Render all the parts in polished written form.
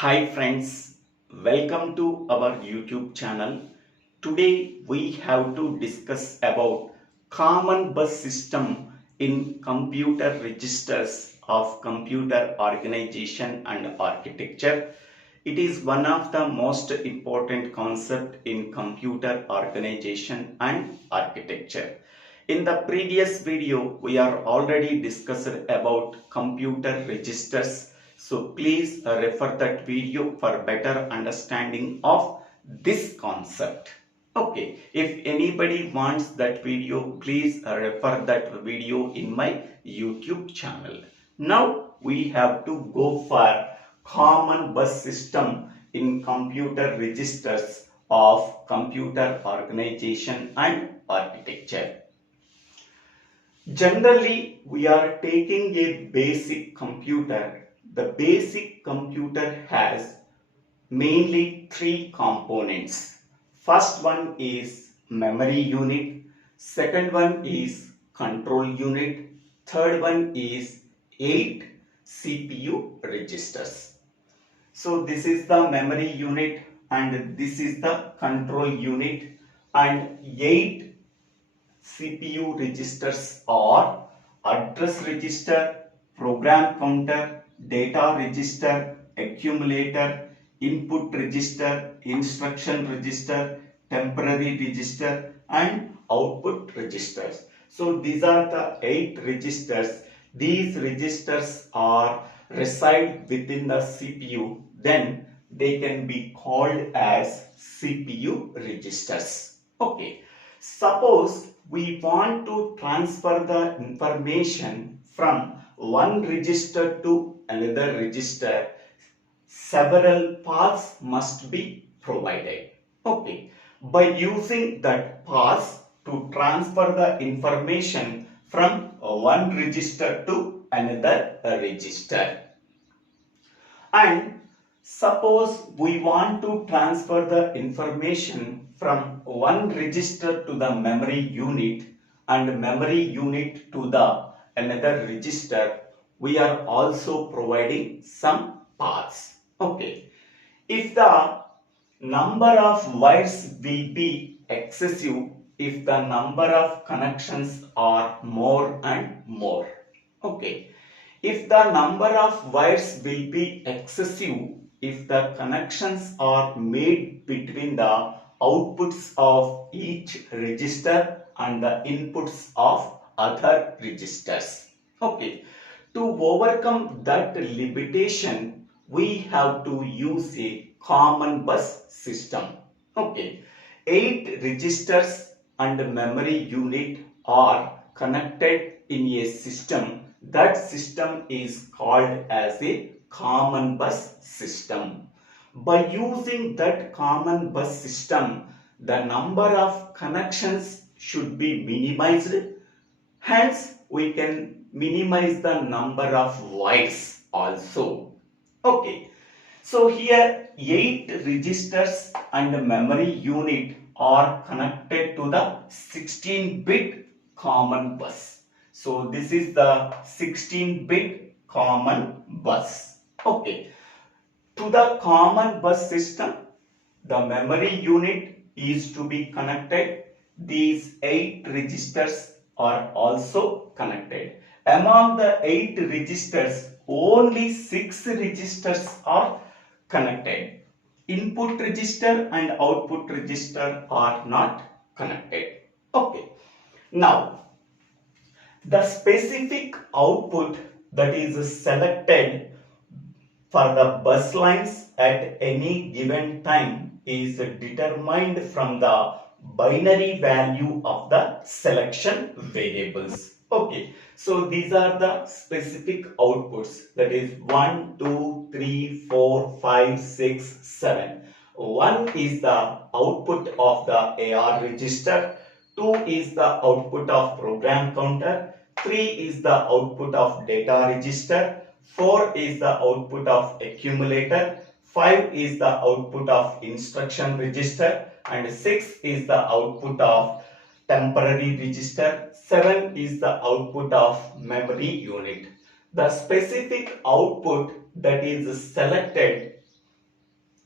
Hi friends, welcome to our YouTube channel. Today we have to discuss about common bus system in computer registers of computer organization and architecture. It is one of the most important concept in computer organization and architecture. In the previous video, we are already discussed about computer registers. So please refer that video for better understanding of this concept. Okay, if anybody wants that video, please refer that video in my YouTube channel. Now we have to go for common bus system in computer registers of computer organization and architecture. Generally, we are taking a basic computer. The basic computer has mainly three components. First one is memory unit, second one is control unit, third one is 8 CPU registers. So this is the memory unit and this is the control unit, and 8 CPU registers are address register, program counter, data register, accumulator, input register, instruction register, temporary register and output registers. So these are the 8 registers. These registers are reside within the CPU. Then they can be called as CPU registers. Okay. Suppose we want to transfer the information from one register to another register, several paths must be provided. Okay. By using that paths to transfer the information from one register to another register. And suppose we want to transfer the information from one register to the memory unit and memory unit to the another register, we are also providing some paths. Okay. If the number of wires will be excessive, if the number of connections are more and more. Okay. If the number of wires will be excessive, if the connections are made between the outputs of each register and the inputs of other registers. Okay. To overcome that limitation, we have to use a common bus system. Okay. 8 registers and memory unit are connected in a system. That system is called as a common bus system. By using that common bus system, the number of connections should be minimized. Hence, we can minimize the number of wires also. Okay. So here 8 registers and memory unit are connected to the 16-bit common bus. So this is the 16-bit common bus. Okay. To the common bus system, the memory unit is to be connected. These 8 registers are also connected. Among the 8 registers, only 6 registers are connected. Input register and output register are not connected. Okay. Now, the specific output that is selected for the bus lines at any given time is determined from the binary value of the selection variables. Okay, so these are the specific outputs, that is 1, 2, 3, 4, 5, 6, 7. 1 is the output of the AR register, 2 is the output of program counter, 3 is the output of data register, 4 is the output of accumulator, 5 is the output of instruction register, and 6 is the output of temporary register, 7 is the output of memory unit. The specific output that is selected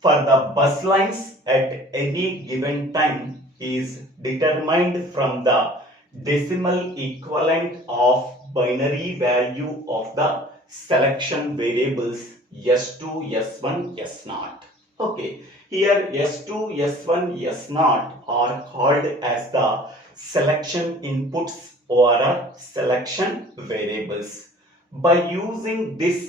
for the bus lines at any given time is determined from the decimal equivalent of binary value of the selection variables S2, S1, S0. Okay, here S2, S1, S0 are called as the selection inputs or selection variables. By using this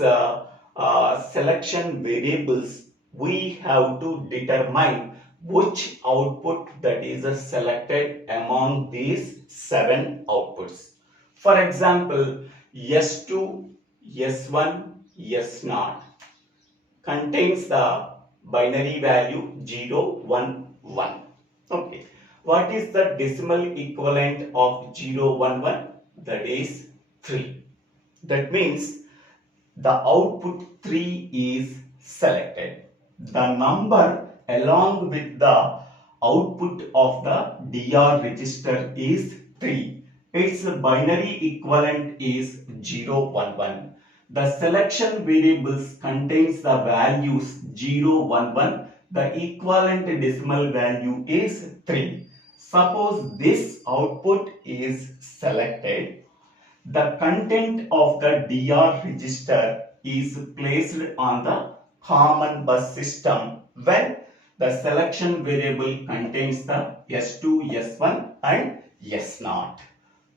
selection variables, we have to determine which output that is selected among these 7 outputs. For example, S2, S1, S0 contains the binary value 0, 1, 1. Okay. What is the decimal equivalent of 0, 1, 1? That is 3. That means the output 3 is selected. The number along with the output of the DR register is 3. Its binary equivalent is 0, 1, 1. The selection variables contains the values 0, 1, 1. The equivalent decimal value is 3. Suppose this output is selected. The content of the DR register is placed on the common bus system when the selection variable contains the S2, S1 and S0.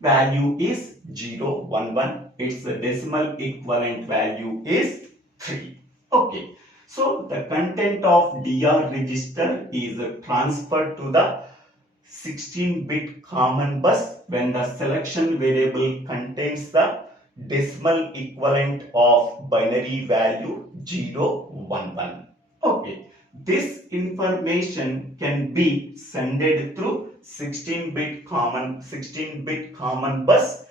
Value is 0, 1, 1. Its decimal equivalent value is 3. Okay. So the content of DR register is transferred to the 16-bit common bus when the selection variable contains the decimal equivalent of binary value 0, 1, 1. Okay, this information can be sent through 16-bit common bus.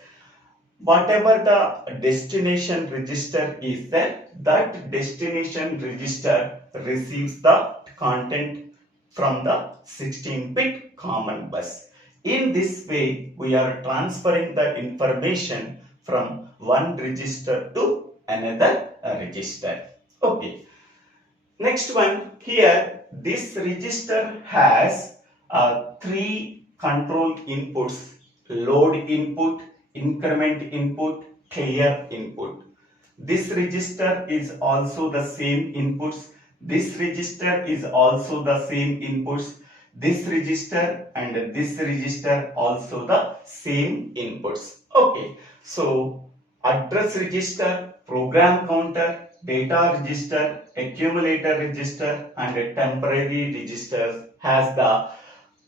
Whatever the destination register is there, that destination register receives the content from the 16-bit common bus. In this way, we are transferring the information from one register to another register. Okay. Next one, here this register has 3 control inputs: load input, increment input, clear input. This register is also the same inputs. This register is also the same inputs. This register and this register also the same inputs. Okay. So address register, program counter, data register, accumulator register and temporary registers has the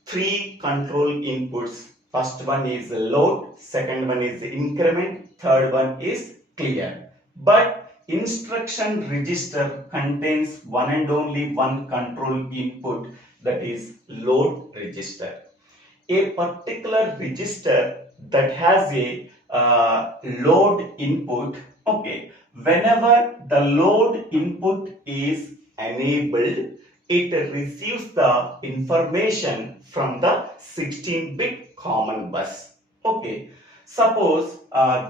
3 control inputs. First one is load, second one is increment, third one is clear. But instruction register contains one and only one control input, that is load register. A particular register that has a load input, okay, whenever the load input is enabled, it receives the information from the 16-bit common bus. Okay, suppose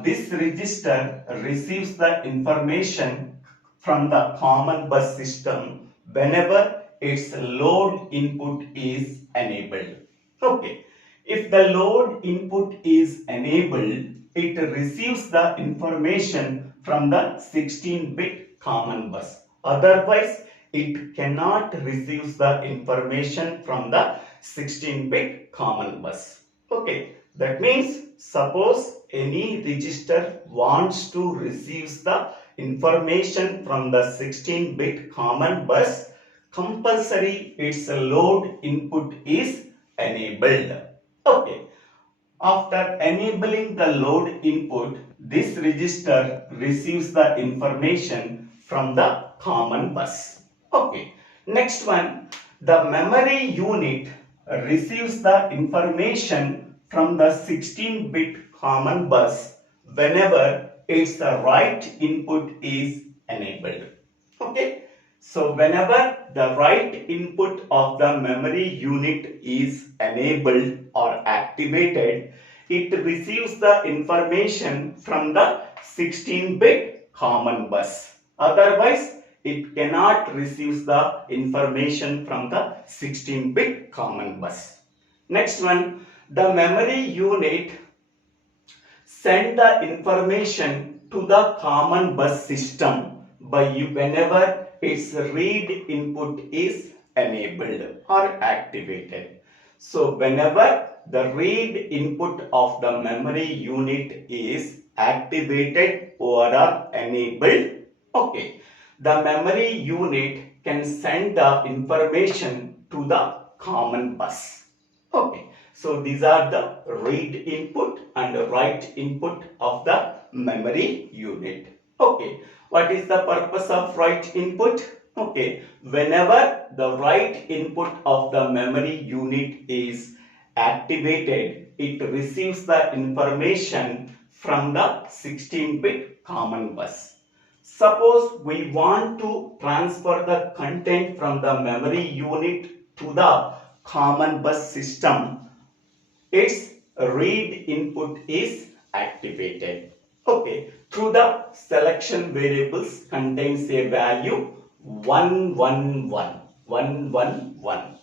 this register receives the information from the common bus system whenever its load input is enabled. Okay, if the load input is enabled, it receives the information from the 16-bit common bus. Otherwise, it cannot receive the information from the 16-bit common bus. Okay, that means suppose any register wants to receive the information from the 16-bit common bus, compulsory its load input is enabled. Okay, after enabling the load input, this register receives the information from the common bus. Okay, next one, the memory unit receives the information from the 16-bit common bus whenever its write input is enabled. Okay, so whenever the write input of the memory unit is enabled or activated, it receives the information from the 16-bit common bus. Otherwise, it cannot receive the information from the 16-bit common bus. Next one, the memory unit send the information to the common bus system by whenever its read input is enabled or activated. So whenever the read input of the memory unit is activated or enabled, okay, the memory unit can send the information to the common bus. Okay, so these are the read input and write input of the memory unit. Okay, what is the purpose of write input? Okay, whenever the write input of the memory unit is activated, it receives the information from the 16-bit common bus. Suppose we want to transfer the content from the memory unit to the common bus system, its read input is activated. Okay, through the selection variables contains a value 111.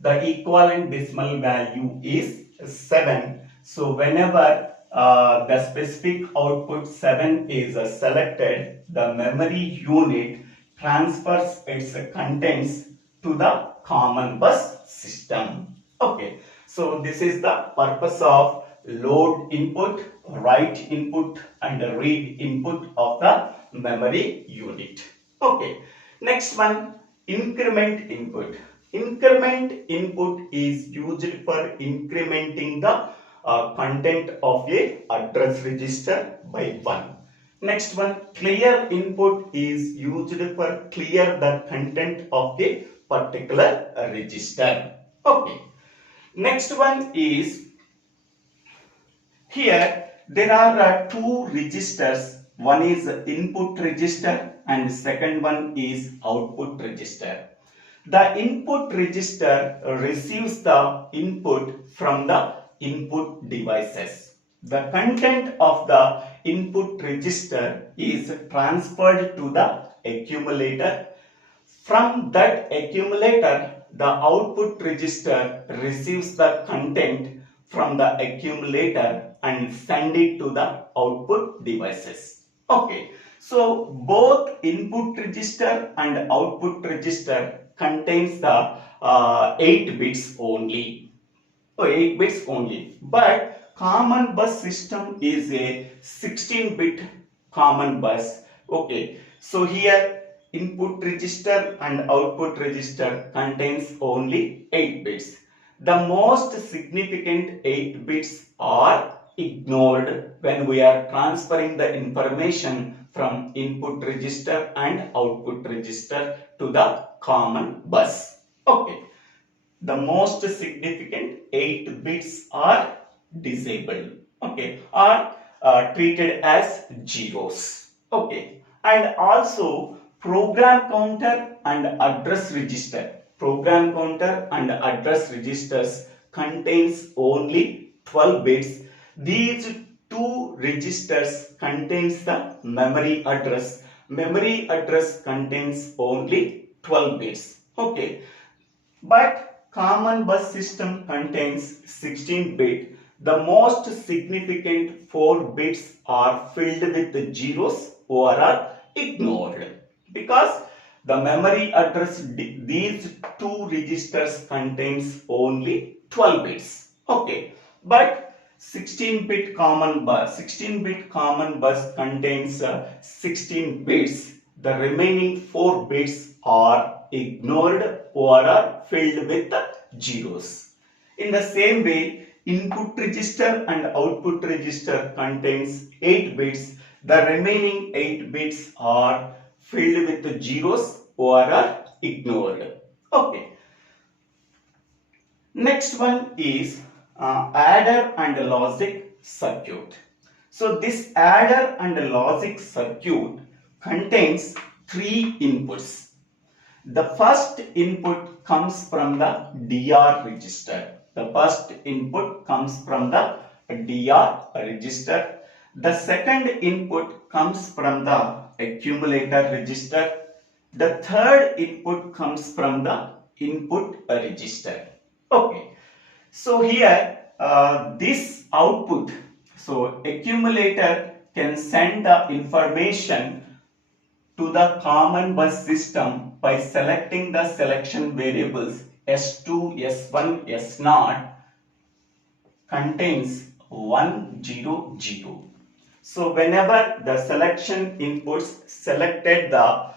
The equivalent decimal value is 7. So whenever the specific output 7 is selected, the memory unit transfers its contents to the common bus system. Okay, so this is the purpose of load input, write input and read input of the memory unit. Okay, next one, increment input. Increment input is used for incrementing the content of a address register by 1. Next one, clear input is used for clear the content of a particular register. Okay. Next one is, here there are two registers. One is input register and second one is output register. The input register receives the input from the input devices. The content of the input register is transferred to the accumulator. From that accumulator, the output register receives the content from the accumulator and send it to the output devices. Okay, so both input register and output register contains the 8 bits only. 8 bits only. But common bus system is a 16-bit common bus. Okay, so here input register and output register contains only 8 bits. The most significant 8 bits are ignored when we are transferring the information from input register and output register to the common bus. Okay, the most significant 8 bits are disabled, okay, are treated as zeros. Okay, and also program counter and address register. Program counter and address registers contains only 12 bits. These two registers contains the memory address. Memory address contains only 12 bits. Okay, but common bus system contains 16 bit. The most significant 4 bits are filled with zeros or are ignored because the memory address, these two registers contains only 12 bits. Okay, but 16-bit common bus contains 16 bits. The remaining 4 bits are ignored or are filled with zeros. In the same way, input register and output register contains 8 bits. The remaining 8 bits are filled with zeros or are ignored. Okay. Next one is adder and logic circuit. So this adder and logic circuit contains 3 inputs. The first input comes from the DR register. The first input comes from the DR register. The second input comes from the accumulator register. The third input comes from the input register. Okay. So here this output, so accumulator can send the information to the common bus system by selecting the selection variables S2, S1, S0 contains 1, 0, 0. So whenever the selection inputs selected the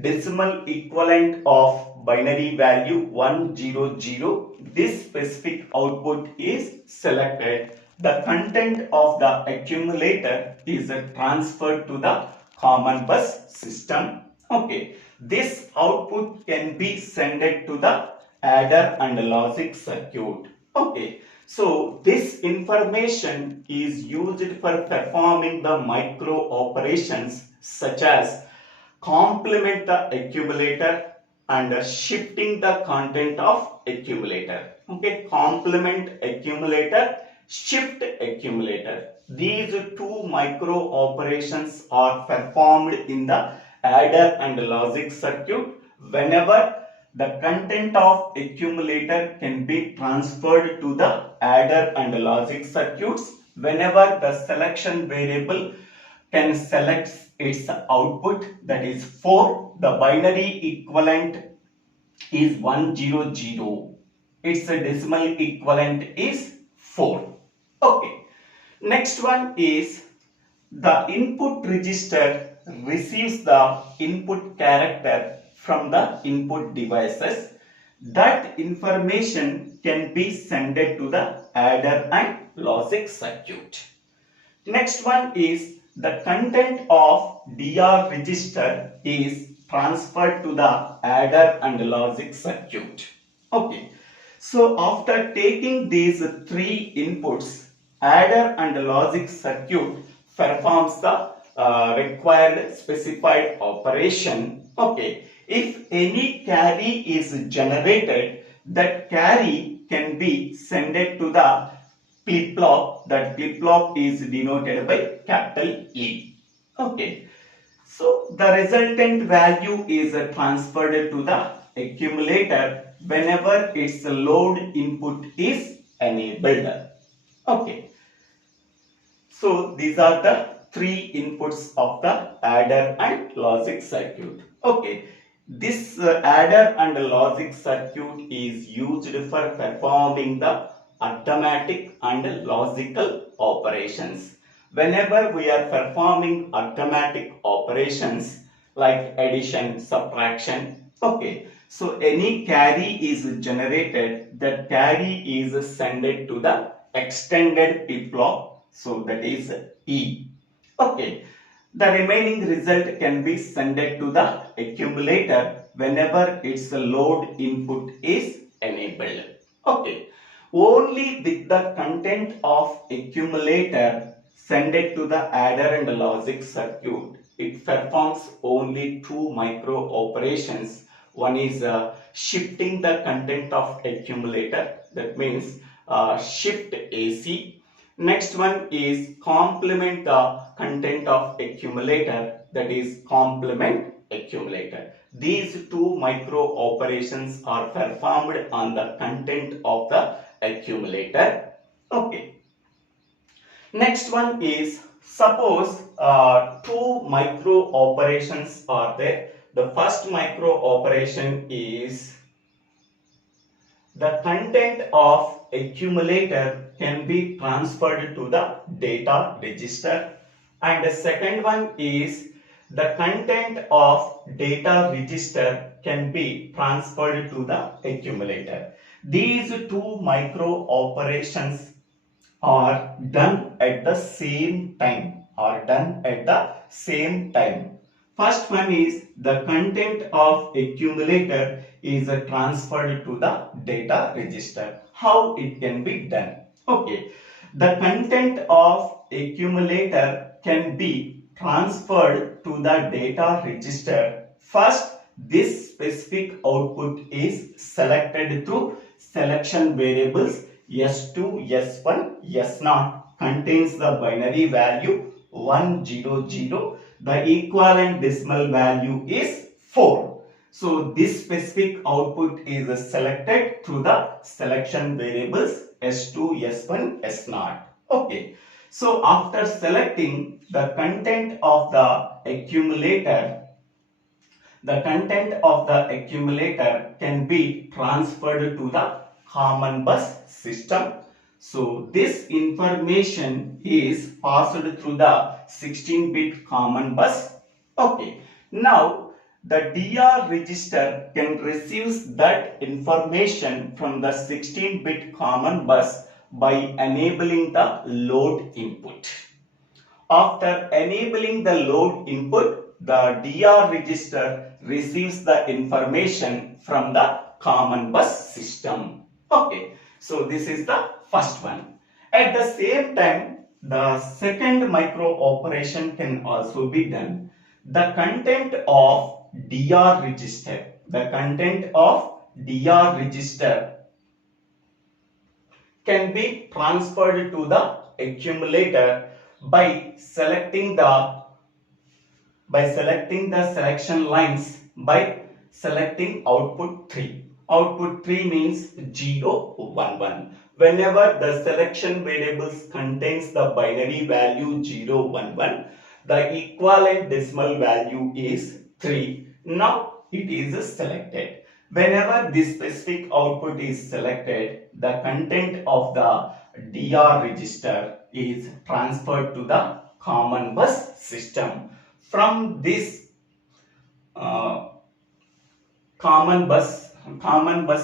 decimal equivalent of binary value 100, this specific output is selected. The content of the accumulator is transferred to the common bus system. Okay, this output can be sent to the adder and logic circuit. Okay, so this information is used for performing the micro operations such as complement the accumulator and shifting the content of accumulator. Okay, complement accumulator, shift accumulator. These two micro operations are performed in the adder and logic circuit whenever the content of accumulator can be transferred to the adder and logic circuits whenever the selection variable can select its output, that is 4. The binary equivalent is 100. Its decimal equivalent is 4. Okay. Next one is the input register receives the input character from the input devices. That information can be sent to the adder and logic circuit. Next one is the content of DR register is transferred to the adder and logic circuit. Okay. So after taking these three inputs, adder and logic circuit performs the required specified operation. Okay. If any carry is generated, that carry can be sent to the flip-flop. That flip-flop is denoted by capital E. Okay. So the resultant value is transferred to the accumulator whenever its load input is enabled. Okay. So these are the three inputs of the adder and logic circuit. Okay. This adder and logic circuit is used for performing the arithmetic and logical operations. Whenever we are performing arithmetic operations like addition, subtraction, okay, so any carry is generated, that carry is sent to the extended flip-flop, so that is E. Okay, the remaining result can be sent to the accumulator whenever its load input is enabled. Okay. Only with the content of accumulator sent to the adder and logic circuit, it performs only two micro operations. One is shifting the content of accumulator, that means shift AC. Next one is complement the content of accumulator, that is complement accumulator. These two micro operations are performed on the content of the accumulator. Okay. Next one is, suppose two micro operations are there. The first micro operation is the content of accumulator can be transferred to the data register, and the second one is the content of data register can be transferred to the accumulator. These two micro operations are done at the same time. First one is the content of accumulator is transferred to the data register. How it can be done? Okay, the content of accumulator can be transferred to the data register. First, this specific output is selected through selection variables S2, S1, S0 contains the binary value 100. The equivalent decimal value is 4. So this specific output is selected through the selection variables S2, S1, S0. Okay. So after selecting the content of the content of the accumulator can be transferred to the common bus system. So this information is passed through the 16-bit common bus. Okay. Now the DR register can receive that information from the 16-bit common bus by enabling the load input. After enabling the load input, the DR register receives the information from the common bus system. Okay, so this is the first one. At the same time, the second micro operation can also be done. The content of DR register, can be transferred to the accumulator by selecting the selection lines by selecting output 3. Output 3 means 0, 1, 1. Whenever the selection variables contains the binary value 0, 1, 1, the equivalent decimal value is 3. Now it is selected. Whenever this specific output is selected, the content of the DR register is transferred to the common bus system. From this common bus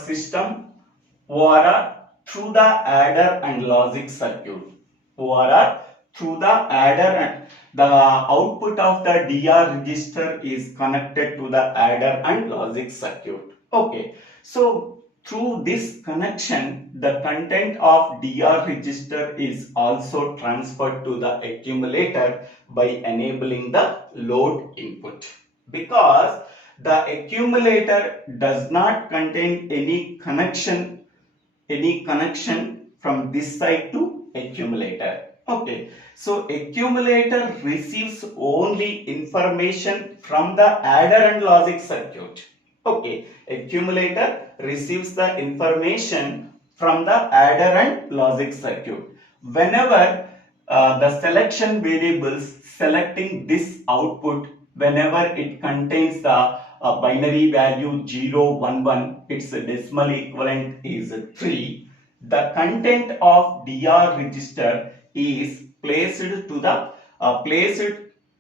system, ORR through the adder and logic circuit. ORR through the adder, and the output of the DR register is connected to the adder and logic circuit. Okay, so through this connection, the content of DR register is also transferred to the accumulator by enabling the load input. Because the accumulator does not contain any connection from this side to accumulator. Okay, so accumulator receives only information from the adder and logic circuit. Okay, accumulator receives the information from the adder and logic circuit. Whenever the selection variables selecting this output, whenever it contains the binary value 0, 1, 1, its decimal equivalent is 3. The content of DR register is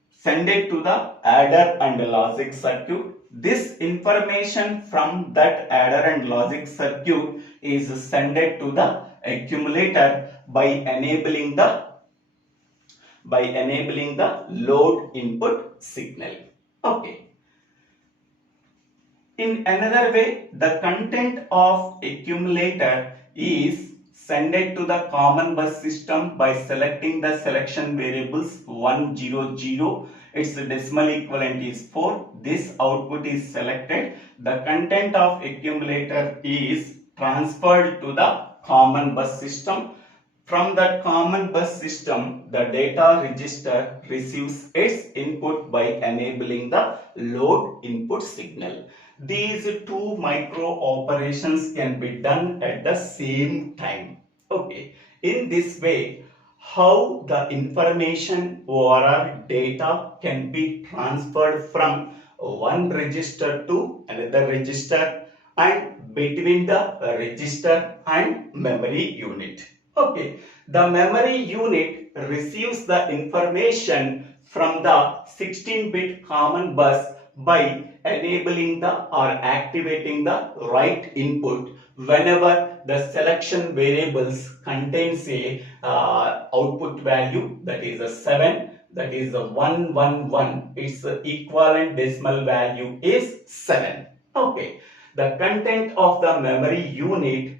send it to the adder and logic circuit. This information from that adder and logic circuit is sent to the accumulator by enabling the load input signal. Okay. In another way, the content of accumulator is sent to the common bus system by selecting the selection variables 1, 0, 0. Its decimal equivalent is 4. This output is selected. The content of accumulator is transferred to the common bus system. From that common bus system, the data register receives its input by enabling the load input signal. These two micro operations can be done at the same time. Okay. In this way, how the information or data can be transferred from one register to another register and between the register and memory unit. Okay, the memory unit receives the information from the 16-bit common bus by enabling or activating the write input whenever the selection variables contains a output value, that is a 7, that is a 1, 1, 1. Its equivalent decimal value is 7. Okay, the content of the memory unit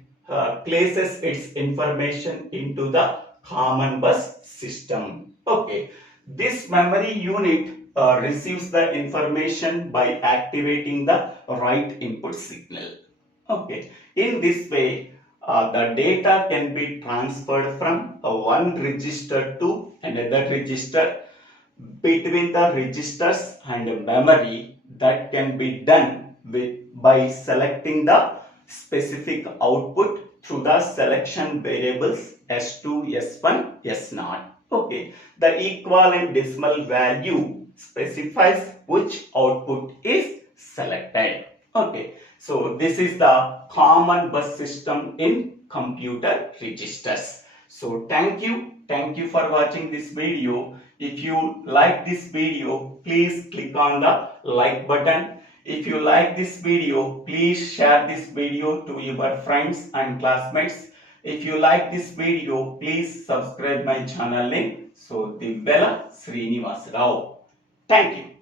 places its information into the common bus system. Okay, this memory unit receives the information by activating the write input signal. Okay, in this way, the data can be transferred from one register to another register between the registers and memory that can be done by selecting the specific output through the selection variables S2, S1, S0. Okay, the equivalent decimal value specifies which output is selected. Okay, so this is the common bus system in computer registers. So thank you for watching this video. If you like this video, please click on the like button. If you like this video, please share this video to your friends and classmates. If you like this video, please subscribe my channel name. So Divvela Srinivas Rao. Thank you.